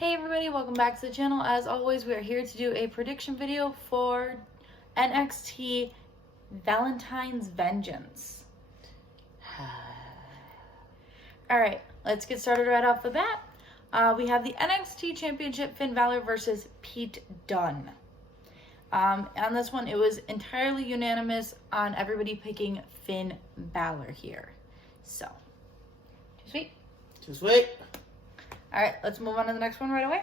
Hey everybody, welcome back to the channel. As always, we are here to do a prediction video for NXT Valentine's Vengeance. Alright, let's get started right off the bat. We have the NXT Championship, Finn Balor versus Pete Dunne. On this one, it was entirely unanimous on everybody picking Finn Balor here. So, too sweet. Too sweet. Alright, let's move on to the next one right away.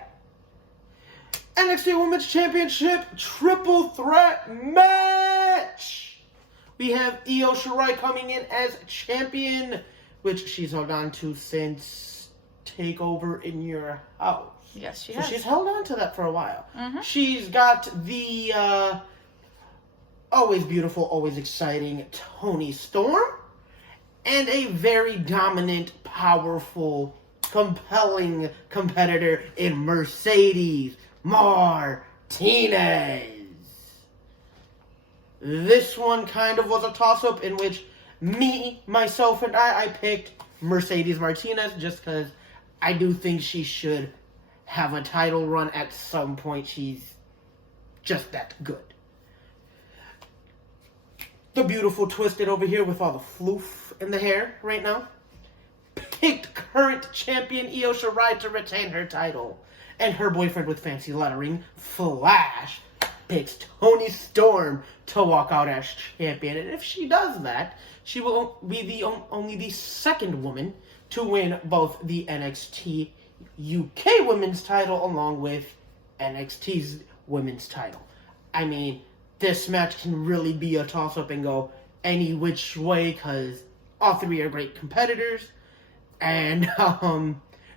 NXT Women's Championship Triple Threat Match! We have Io Shirai coming in as champion, which she's held on to since TakeOver in Your House. Yes, she has. She's held on to that for a while. Mm-hmm. She's got the always beautiful, always exciting Toni Storm, and a very dominant, powerful, compelling competitor in Mercedes Martinez. This one kind of was a toss-up in which myself, and I picked Mercedes Martinez just because I do think she should have a title run at some point. She's just that good. The beautiful Twisted over here with all the floof in the hair right now picked current champion Io Shirai to retain her title. And her boyfriend with fancy lettering, Flash, picks Toni Storm to walk out as champion. And if she does that, she will be only the second woman to win both the NXT UK Women's title along with NXT's Women's title. I mean, this match can really be a toss-up and go any which way because all three are great competitors. And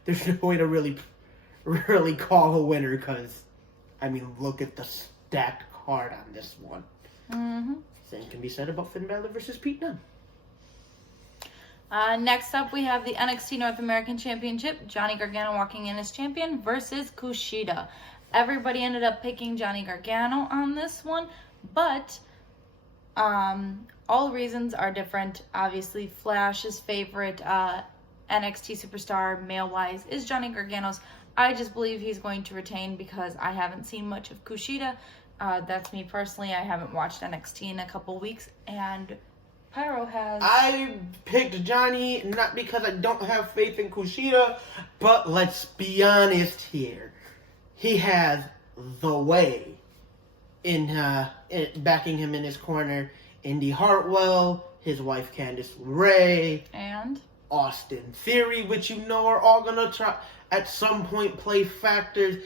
there's no way to really call a winner because, I mean, look at the stacked card on this one. Mm-hmm. Same can be said about Finn Balor versus Pete Dunne. Next up, we have the NXT North American Championship. Johnny Gargano walking in as champion versus Kushida. Everybody ended up picking Johnny Gargano on this one, but all reasons are different. Obviously, Flash's favorite NXT superstar, male-wise, is Johnny Gargano's. I just believe he's going to retain because I haven't seen much of Kushida. That's me personally. I haven't watched NXT in a couple weeks, and Pyro has. I picked Johnny not because I don't have faith in Kushida, but let's be honest here. He has the way in backing him in his corner. Indy Hartwell, his wife Candice LeRae, and Austin Theory, which you know are all going to try at some point play factors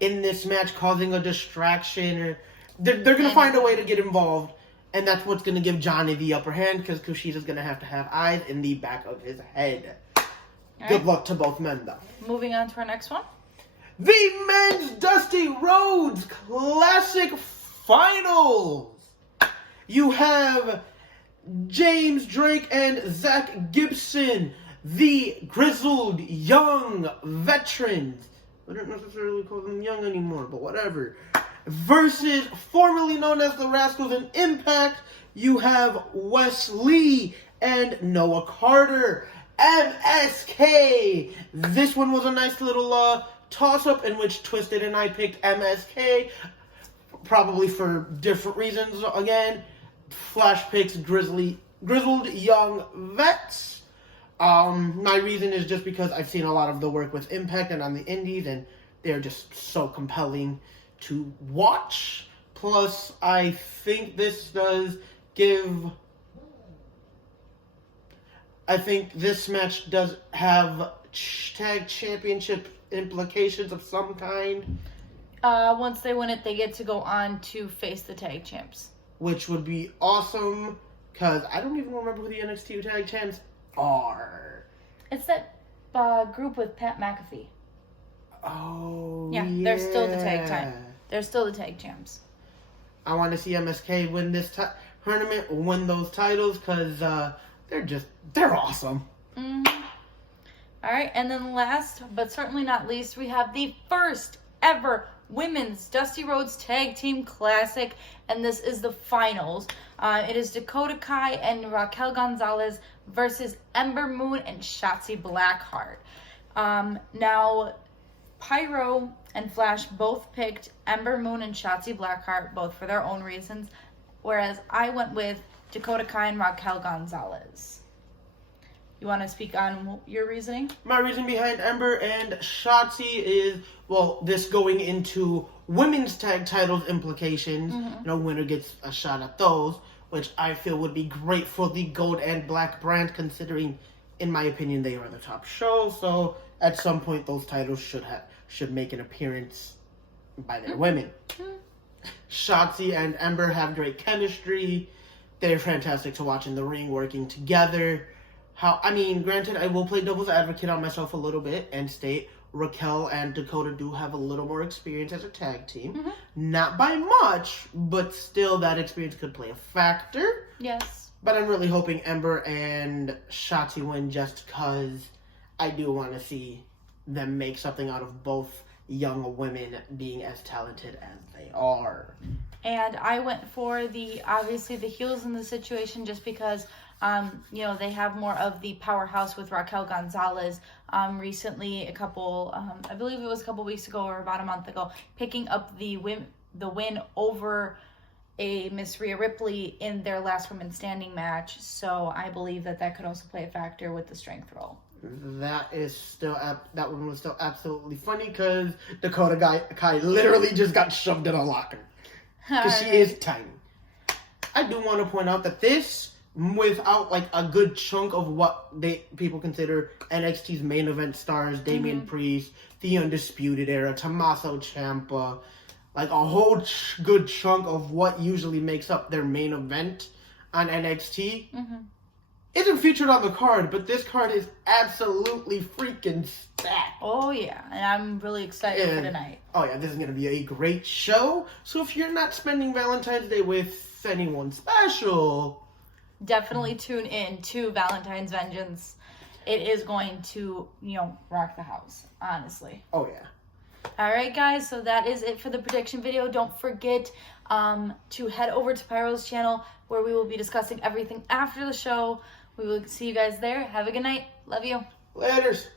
in this match, causing a distraction. Or they're going to find a way to get involved, and that's what's going to give Johnny the upper hand because Kushida's going to have eyes in the back of his head. Good luck to both men, though. Moving on to our next one. The Men's Dusty Rhodes Classic Finals. You have James Drake and Zach Gibson, the grizzled young veterans. I don't necessarily call them young anymore, but whatever. Versus formerly known as the Rascals in Impact, you have Wes Lee and Noah Carter. MSK. This one was a nice little toss-up in which Twisted and I picked MSK, probably for different reasons. Again, Flash picks grizzled young vets. My reason is just because I've seen a lot of the work with Impact and on the indies, and they're just so compelling to watch. Plus, I think this match does have tag championship implications of some kind. Once they win it, they get to go on to face the tag champs, which would be awesome, because I don't even remember who the NXT Tag Champs are. It's that group with Pat McAfee. Oh, yeah. They're still the They're still the tag champs. I want to see MSK win this tournament, win those titles, because they're awesome. Mm-hmm. All right, and then last, but certainly not least, we have the first ever Women's Dusty Rhodes Tag Team Classic, and this is the finals. It is Dakota Kai and Raquel Gonzalez versus Ember Moon and Shotzi Blackheart. Now, Pyro and Flash both picked Ember Moon and Shotzi Blackheart, both for their own reasons, whereas I went with Dakota Kai and Raquel Gonzalez. You want to speak on your reasoning? My reason behind Ember and Shotzi is, well, this going into women's tag titles implications. Winner gets a shot at those, which I feel would be great for the gold and black brand, considering, in my opinion, they are the top show. So at some point, those titles should make an appearance by their women. Shotzi and Ember have great chemistry. They're fantastic to watch in the ring, working together. Granted, I will play devil's advocate on myself a little bit and state Raquel and Dakota do have a little more experience as a tag team. Not by much, but still that experience could play a factor. Yes. But I'm really hoping Ember and Shotzi win just because I do want to see them make something out of both young women being as talented as they are. And I went for obviously the heels in the situation just because they have more of the powerhouse with Raquel Gonzalez. Recently, I believe it was a couple weeks ago or about a month ago, picking up the win over a Miss Rhea Ripley in their last women's standing match. So I believe that could also play a factor with the strength role. That one was still absolutely funny because Dakota Kai literally just got shoved in a locker because she is tiny. I do want to point out that this, without a good chunk of what people consider NXT's main event stars, Damian Priest, the Undisputed Era, Tommaso Ciampa, a whole good chunk of what usually makes up their main event on NXT, isn't featured on the card, but this card is absolutely freaking stacked. Oh yeah, and I'm really excited for tonight. Oh yeah, this is going to be a great show. So if you're not spending Valentine's Day with anyone special, definitely tune in to Valentine's Vengeance. It is going to, rock the house, honestly. Oh, yeah. All right, guys, so that is it for the prediction video. Don't forget to head over to Pyro's channel where we will be discussing everything after the show. We will see you guys there. Have a good night. Love you. Laters.